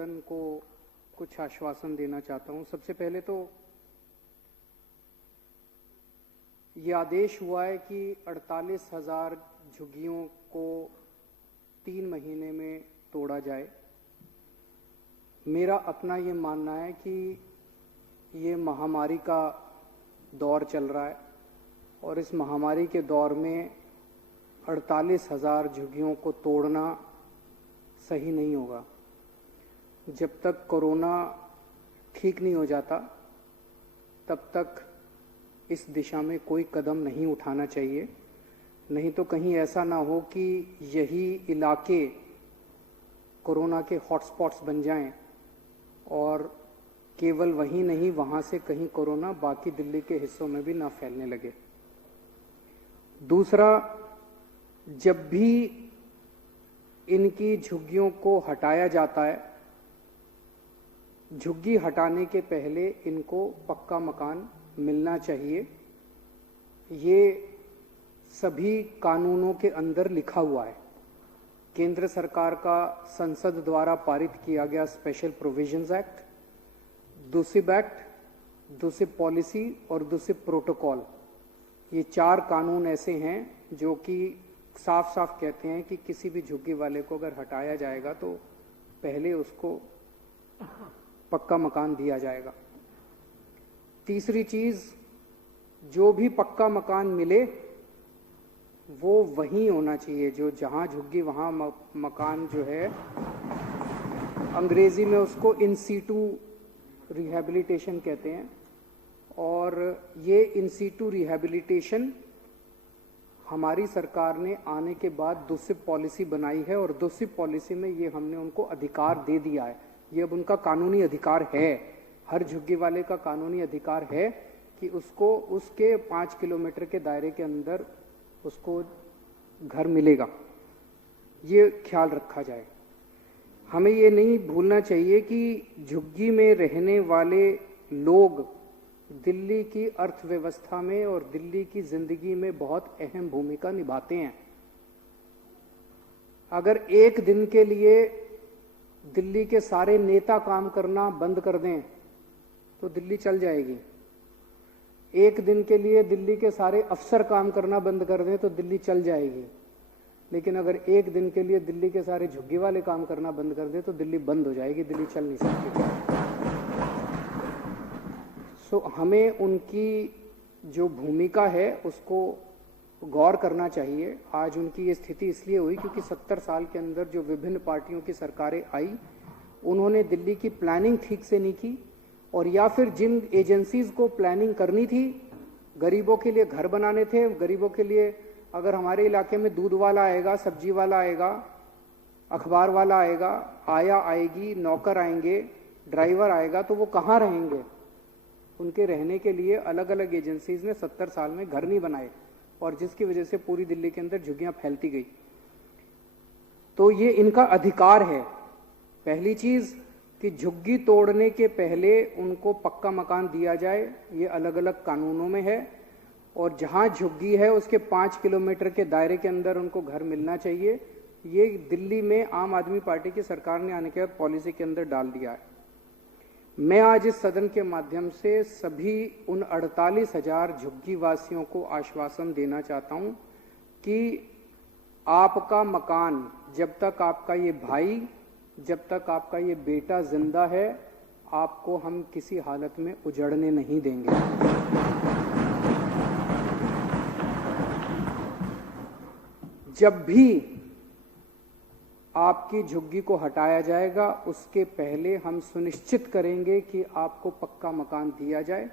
सदन को कुछ आश्वासन देना चाहता हूं। सबसे पहले तो ये आदेश हुआ है कि 48,000 झुग्गियों को 3 महीने में तोड़ा जाए। मेरा अपना ये मानना है कि ये महामारी का दौर चल रहा है और इस महामारी के दौर में 48,000 झुग्गियों को तोड़ना सही नहीं होगा। जब तक कोरोना ठीक नहीं हो जाता तब तक इस दिशा में कोई कदम नहीं उठाना चाहिए, नहीं तो कहीं ऐसा ना हो कि यही इलाके कोरोना के हॉटस्पॉट्स बन जाएं और केवल वहीं नहीं वहां से कहीं कोरोना बाकी दिल्ली के हिस्सों में भी ना फैलने लगे। दूसरा, जब भी इनकी झुग्गियों को हटाया जाता है, झुग्गी हटाने के पहले इनको पक्का मकान मिलना चाहिए। ये सभी कानूनों के अंदर लिखा हुआ है। केंद्र सरकार का संसद द्वारा पारित किया गया special provisions act, DUSIB act, DUSIB policy और दूसिब प्रोटोकॉल, ये 4 कानून ऐसे हैं जो कि साफ साफ कहते हैं कि किसी भी झुग्गी वाले को अगर हटाया जाएगा तो पहले उसको पक्का मकान दिया जाएगा। तीसरी चीज, जो भी पक्का मकान मिले वो वहीं होना चाहिए, जो जहां झुग्गी वहां मकान जो है, अंग्रेजी में उसको इन सीटू रिहैबिलिटेशन कहते हैं। और ये इन सीटू रिहैबिलिटेशन हमारी सरकार ने आने के बाद दूसिब पॉलिसी बनाई है और दूसिब पॉलिसी में ये हमने उनको अधिकार दे दिया है। ये अब उनका कानूनी अधिकार है, हर झुग्गी वाले का कानूनी अधिकार है कि उसको उसके 5 किलोमीटर के दायरे के अंदर उसको घर मिलेगा। ये ख्याल रखा जाए। हमें ये नहीं भूलना चाहिए कि झुग्गी में रहने वाले लोग दिल्ली की अर्थव्यवस्था में और दिल्ली की जिंदगी में बहुत अहम भूमिका निभाते हैं। अगर एक दिन के लिए दिल्ली के सारे नेता काम करना बंद कर दें तो दिल्ली चल जाएगी। एक दिन के लिए दिल्ली के सारे अफसर काम करना बंद कर दें तो दिल्ली चल जाएगी। लेकिन अगर एक दिन के लिए दिल्ली के सारे झुग्गी वाले काम करना बंद कर दें तो दिल्ली बंद हो जाएगी, दिल्ली चल नहीं सकती। हमें उनकी जो भूमिका है उसको गौर करना चाहिए। आज उनकी ये स्थिति इसलिए हुई क्योंकि 70 साल के अंदर जो विभिन्न पार्टियों की सरकारें आई, उन्होंने दिल्ली की प्लानिंग ठीक से नहीं की, और या फिर जिन एजेंसीज को प्लानिंग करनी थी, गरीबों के लिए घर बनाने थे, गरीबों के लिए अगर हमारे इलाके में दूध वाला आएगा, सब्जी वाला आएगा, अखबार वाला आएगा, आया आएगी, नौकर आएंगे, ड्राइवर आएगा, तो वो कहाँ रहेंगे? उनके रहने के लिए अलग अलग एजेंसीज ने 70 साल में घर नहीं बनाए और जिसकी वजह से पूरी दिल्ली के अंदर झुग्गियां फैलती गई। तो ये इनका अधिकार है। पहली चीज कि झुग्गी तोड़ने के पहले उनको पक्का मकान दिया जाए, ये अलग अलग कानूनों में है। और जहां झुग्गी है उसके 5 किलोमीटर के दायरे के अंदर उनको घर मिलना चाहिए। ये दिल्ली में आम आदमी पार्टी की सरकार ने आने के बाद पॉलिसी के अंदर डाल दिया है। मैं आज इस सदन के माध्यम से सभी उन 48,000 झुग्गी वासियों को आश्वासन देना चाहता हूं कि आपका मकान, जब तक आपका ये भाई, जब तक आपका ये बेटा जिंदा है, आपको हम किसी हालत में उजड़ने नहीं देंगे। जब भी आपकी झुग्गी को हटाया जाएगा उसके पहले हम सुनिश्चित करेंगे कि आपको पक्का मकान दिया जाए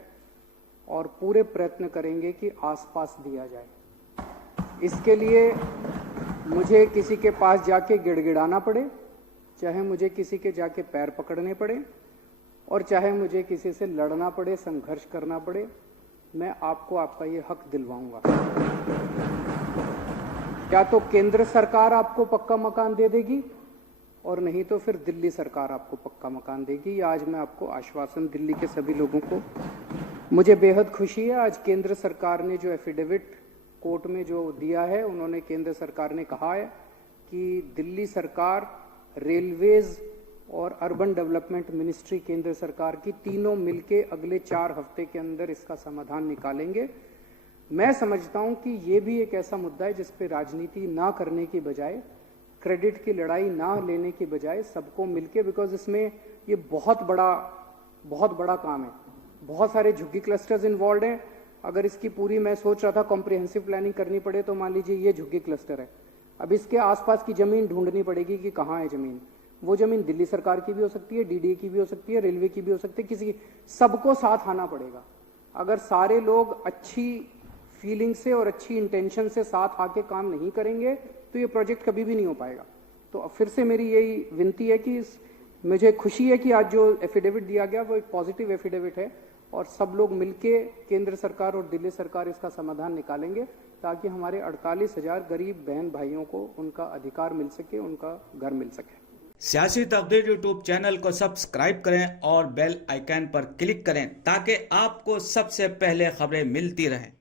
और पूरे प्रयत्न करेंगे कि आसपास दिया जाए। इसके लिए मुझे किसी के पास जाके गिड़गिड़ाना पड़े, चाहे मुझे किसी के जाके पैर पकड़ने पड़े, और चाहे मुझे किसी से लड़ना पड़े, संघर्ष करना पड़े, मैं आपको आपका ये हक दिलवाऊंगा। या तो केंद्र सरकार आपको पक्का मकान दे देगी और नहीं तो फिर दिल्ली सरकार आपको पक्का मकान देगी। आज मैं आपको आश्वासन दिल्ली के सभी लोगों को, मुझे बेहद खुशी है। आज केंद्र सरकार ने जो एफिडेविट कोर्ट में जो दिया है, उन्होंने केंद्र सरकार ने कहा है कि दिल्ली सरकार रेलवेज और अर्बन डेवलपमेंट मिनिस्ट्री केंद्र सरकार की, तीनों मिलके अगले 4 हफ्ते के अंदर इसका समाधान निकालेंगे। मैं समझता हूं कि ये भी एक ऐसा मुद्दा है जिस पे राजनीति ना करने की बजाय, क्रेडिट की लड़ाई ना लेने की बजाय सबको मिलके, बिकॉज इसमें ये बहुत बड़ा काम है, बहुत सारे झुग्गी क्लस्टर्स इन्वॉल्व हैं। अगर इसकी पूरी, मैं सोच रहा था कॉम्प्रिहेंसिव प्लानिंग करनी पड़े तो मान लीजिए ये झुग्गी क्लस्टर है, अब इसके आसपास की जमीन ढूंढनी पड़ेगी कि कहाँ है जमीन। वो जमीन दिल्ली सरकार की भी हो सकती है, डीडीए की भी हो सकती है, रेलवे की भी हो सकती है, किसी की, सबको साथ आना पड़ेगा। अगर सारे लोग अच्छी फीलिंग से और अच्छी इंटेंशन से साथ आके काम नहीं करेंगे तो ये प्रोजेक्ट कभी भी नहीं हो पाएगा। तो फिर से मेरी यही विनती है कि मुझे खुशी है कि आज जो एफिडेविट दिया गया वो एक पॉजिटिव एफिडेविट है और सब लोग मिलके, केंद्र सरकार और दिल्ली सरकार, इसका समाधान निकालेंगे ताकि हमारे 48,000 गरीब बहन भाइयों को उनका अधिकार मिल सके, उनका घर मिल सके। सियासी तकदीर यूट्यूब चैनल को सब्सक्राइब करें और बेल आइकन पर क्लिक करें ताकि आपको सबसे पहले खबरें मिलती रहें।